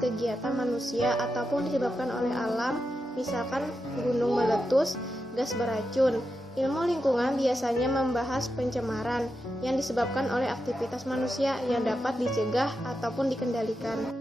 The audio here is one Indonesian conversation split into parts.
akibat kegiatan manusia ataupun disebabkan oleh alam, misalkan gunung meletus, gas beracun. Ilmu lingkungan biasanya membahas pencemaran yang disebabkan oleh aktivitas manusia yang dapat dicegah ataupun dikendalikan.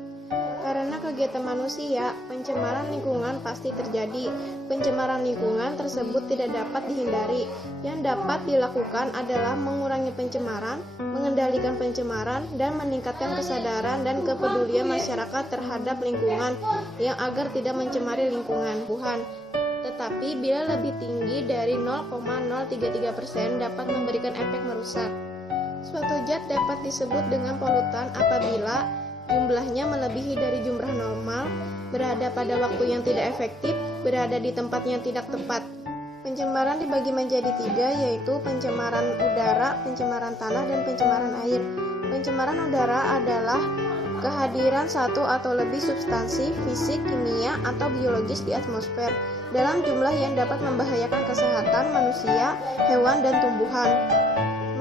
Karena kegiatan manusia, pencemaran lingkungan pasti terjadi. Pencemaran lingkungan tersebut tidak dapat dihindari. Yang dapat dilakukan adalah mengurangi pencemaran, mengendalikan pencemaran, dan meningkatkan kesadaran dan kepedulian masyarakat terhadap lingkungan yang agar tidak mencemari lingkungan. Tetapi bila lebih tinggi dari 0,033% dapat memberikan efek merusak. Suatu zat dapat disebut dengan polutan apabila jumlahnya melebihi dari jumlah normal, berada pada waktu yang tidak efektif, berada di tempat yang tidak tepat. Pencemaran dibagi menjadi 3, yaitu pencemaran udara, pencemaran tanah, dan pencemaran air. Pencemaran udara adalah kehadiran satu atau lebih substansi fisik, kimia, atau biologis di atmosfer dalam jumlah yang dapat membahayakan kesehatan manusia, hewan, dan tumbuhan,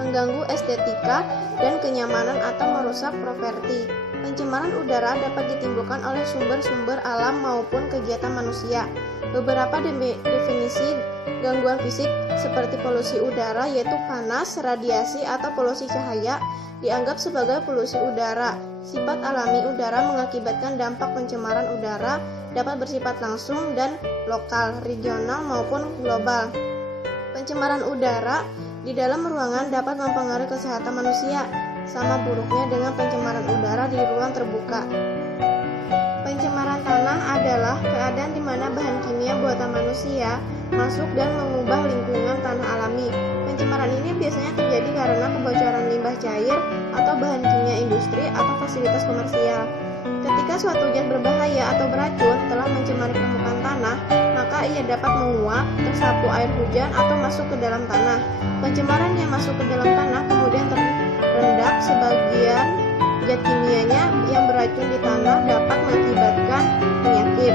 mengganggu estetika dan kenyamanan atau merusak properti. Pencemaran udara dapat ditimbulkan oleh sumber-sumber alam maupun kegiatan manusia. Beberapa definisi gangguan fisik seperti polusi udara yaitu panas, radiasi, atau polusi cahaya dianggap sebagai polusi udara. Sifat alami udara mengakibatkan dampak pencemaran udara dapat bersifat langsung dan lokal, regional maupun global. Pencemaran udara di dalam ruangan dapat mempengaruhi kesehatan manusia, sama buruknya dengan pencemaran udara di ruang terbuka. Pencemaran tanah adalah keadaan di mana bahan kimia buatan manusia masuk dan mengubah lingkungan tanah alami. Pencemaran ini biasanya terjadi karena kebocoran limbah cair atau bahan kimia industri atau fasilitas komersial. Ketika suatu zat berbahaya atau beracun telah mencemari permukaan tanah, maka ia dapat menguap, tersapu air hujan, atau masuk ke dalam tanah. Pencemaran yang masuk ke dalam tanah kemudian terendap sebagian zat kimianya yang beracun di tanah dapat mengakibatkan penyakit.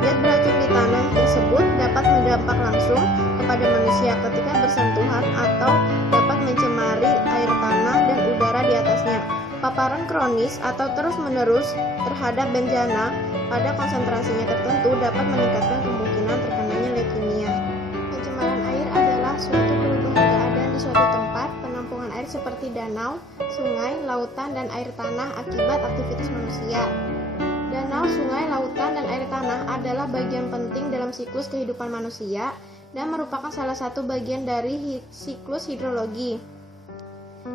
Zat beracun di tanah tersebut dapat berdampak langsung kepada manusia ketika bersentuhan atau dapat mencemari air tanah dan udara di atasnya. Paparan kronis atau terus-menerus terhadap bencana pada konsentrasinya tertentu dapat meningkatkan kemungkinan terkenanya leukemia. Pencemaran air adalah suatu perubahan keadaan di suatu tempat, penampungan air seperti danau, sungai, lautan, dan air tanah akibat aktivitas manusia. Danau, sungai, lautan, dan air tanah adalah bagian penting dalam siklus kehidupan manusia dan merupakan salah satu bagian dari siklus hidrologi.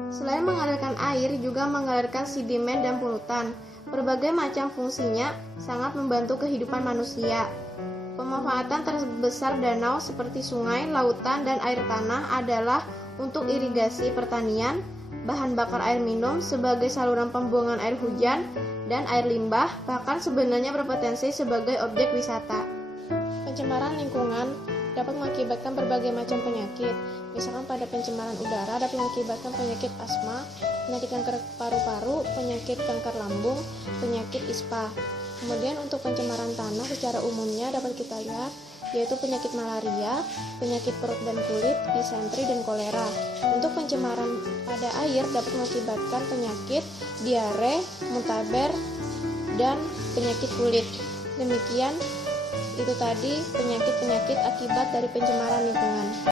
Selain mengalirkan air, juga mengalirkan sedimen dan polutan. Berbagai macam fungsinya sangat membantu kehidupan manusia. Pemanfaatan terbesar danau seperti sungai, lautan, dan air tanah adalah untuk irigasi pertanian, bahan bakar air minum, sebagai saluran pembuangan air hujan, dan air limbah, bahkan sebenarnya berpotensi sebagai objek wisata. Pencemaran lingkungan dapat mengakibatkan berbagai macam penyakit. Misalkan pada pencemaran udara dapat mengakibatkan penyakit asma, penyakit kanker paru-paru, penyakit kanker lambung, penyakit ispa. Kemudian untuk pencemaran tanah secara umumnya dapat kita lihat yaitu penyakit malaria, penyakit perut dan kulit, disentri, dan kolera. Untuk pencemaran pada air dapat mengakibatkan penyakit diare, muntaber, dan penyakit kulit. Demikian itu tadi penyakit-penyakit akibat dari pencemaran lingkungan.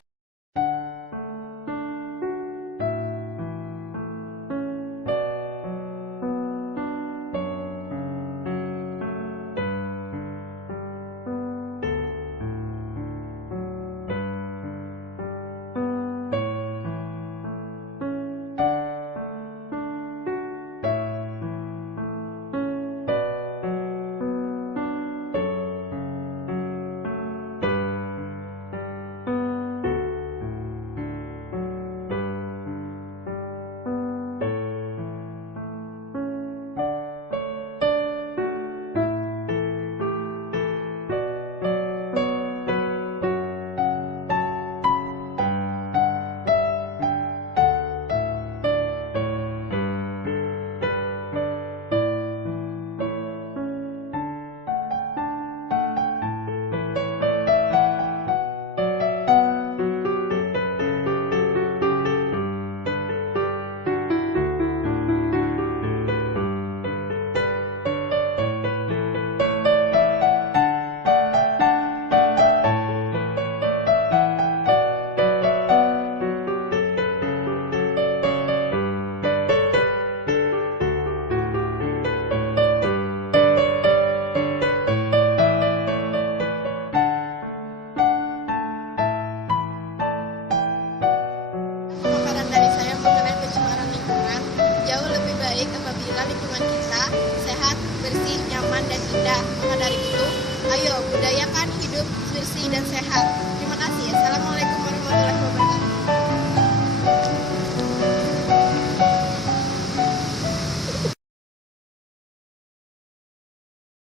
budaya. Maka dari itu, ayo budayakan hidup bersih dan sehat.